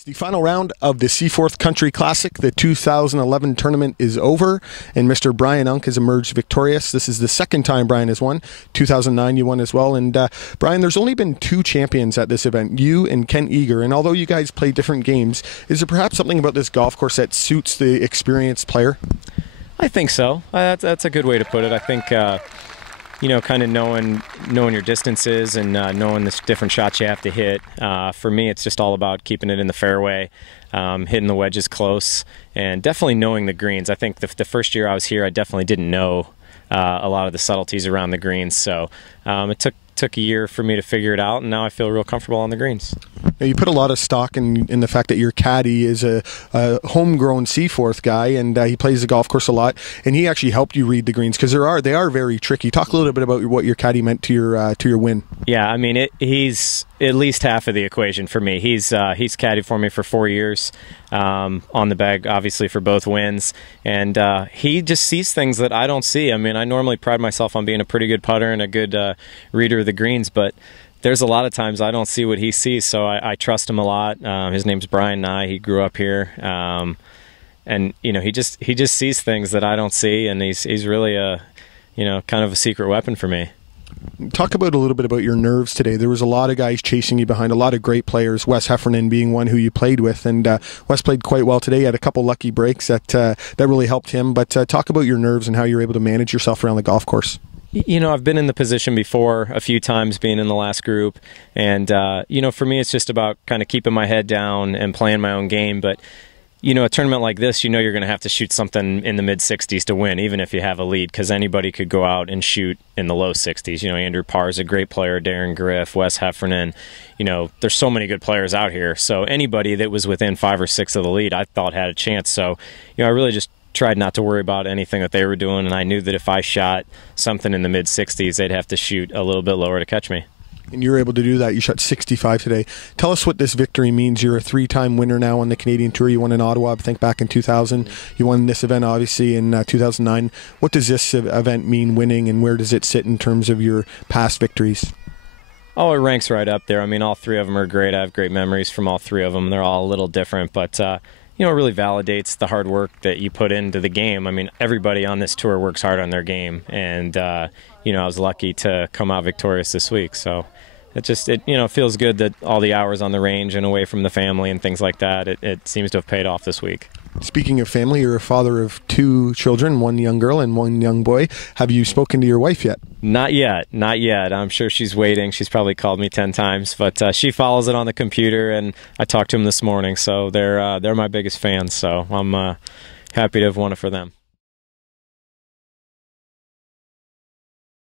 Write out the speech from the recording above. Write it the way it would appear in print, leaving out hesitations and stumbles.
It's the final round of the Seaforth Country Classic. The 2011 tournament is over, and Mr. Brian Unk has emerged victorious. This is the second time Brian has won. 2009 you won as well. And Brian, there's only been two champions at this event, you and Ken Eager. And although you guys play different games, is there perhaps something about this golf course that suits the experienced player? I think so. That's a good way to put it. I think kind of knowing your distances and knowing the different shots you have to hit. For me, it's just all about keeping it in the fairway, hitting the wedges close, and definitely knowing the greens. I think the first year I was here, I definitely didn't know a lot of the subtleties around the greens. So it took a year for me to figure it out, and now I feel real comfortable on the greens. Now, you put a lot of stock in the fact that your caddy is a homegrown Seaforth guy, and he plays the golf course a lot, and he actually helped you read the greens because they are very tricky. Talk a little bit about what your caddy meant to your win. Yeah, I mean he's at least half of the equation for me. He's caddied for me for 4 years, on the bag obviously for both wins, and he just sees things that I don't see. I mean, I normally pride myself on being a pretty good putter and a good reader of the greens, but there's a lot of times I don't see what he sees, so I trust him a lot. His name's Brian Nye. He grew up here, and he just sees things that I don't see, and he's really a kind of a secret weapon for me. Talk about a little bit about your nerves today. There was a lot of guys chasing you behind, a lot of great players, Wes Heffernan being one who you played with, and Wes played quite well today. He had a couple lucky breaks that really helped him, but talk about your nerves and how you're able to manage yourself around the golf course. I've been in the position before a few times, being in the last group, and for me it's just about kind of keeping my head down and playing my own game. But a tournament like this, you're going to have to shoot something in the mid-60s to win, even if you have a lead, because anybody could go out and shoot in the low 60s. Andrew Parr's a great player, Darren Griff, Wes Heffernan. There's so many good players out here, so anybody that was within 5 or 6 of the lead I thought had a chance. So I really just tried not to worry about anything that they were doing, and I knew that if I shot something in the mid-60s, they'd have to shoot a little bit lower to catch me. And you were able to do that. You shot 65 today. Tell us what this victory means. You're a 3-time winner now on the Canadian Tour. You won in Ottawa, I think, back in 2000. You won this event, obviously, in 2009. What does this event mean, winning, and where does it sit in terms of your past victories? Oh, it ranks right up there. I mean, all 3 of them are great. I have great memories from all 3 of them. They're all a little different, but it really validates the hard work that you put into the game. I mean, everybody on this tour works hard on their game, and I was lucky to come out victorious this week. So it feels good that all the hours on the range and away from the family and things like that, it seems to have paid off this week. Speaking of family, you're a father of 2 children, 1 young girl and 1 young boy. Have you spoken to your wife yet? Not yet. I'm sure she's waiting. She's probably called me 10 times, but she follows it on the computer, and I talked to them this morning, so they're my biggest fans, so I'm happy to have won it for them.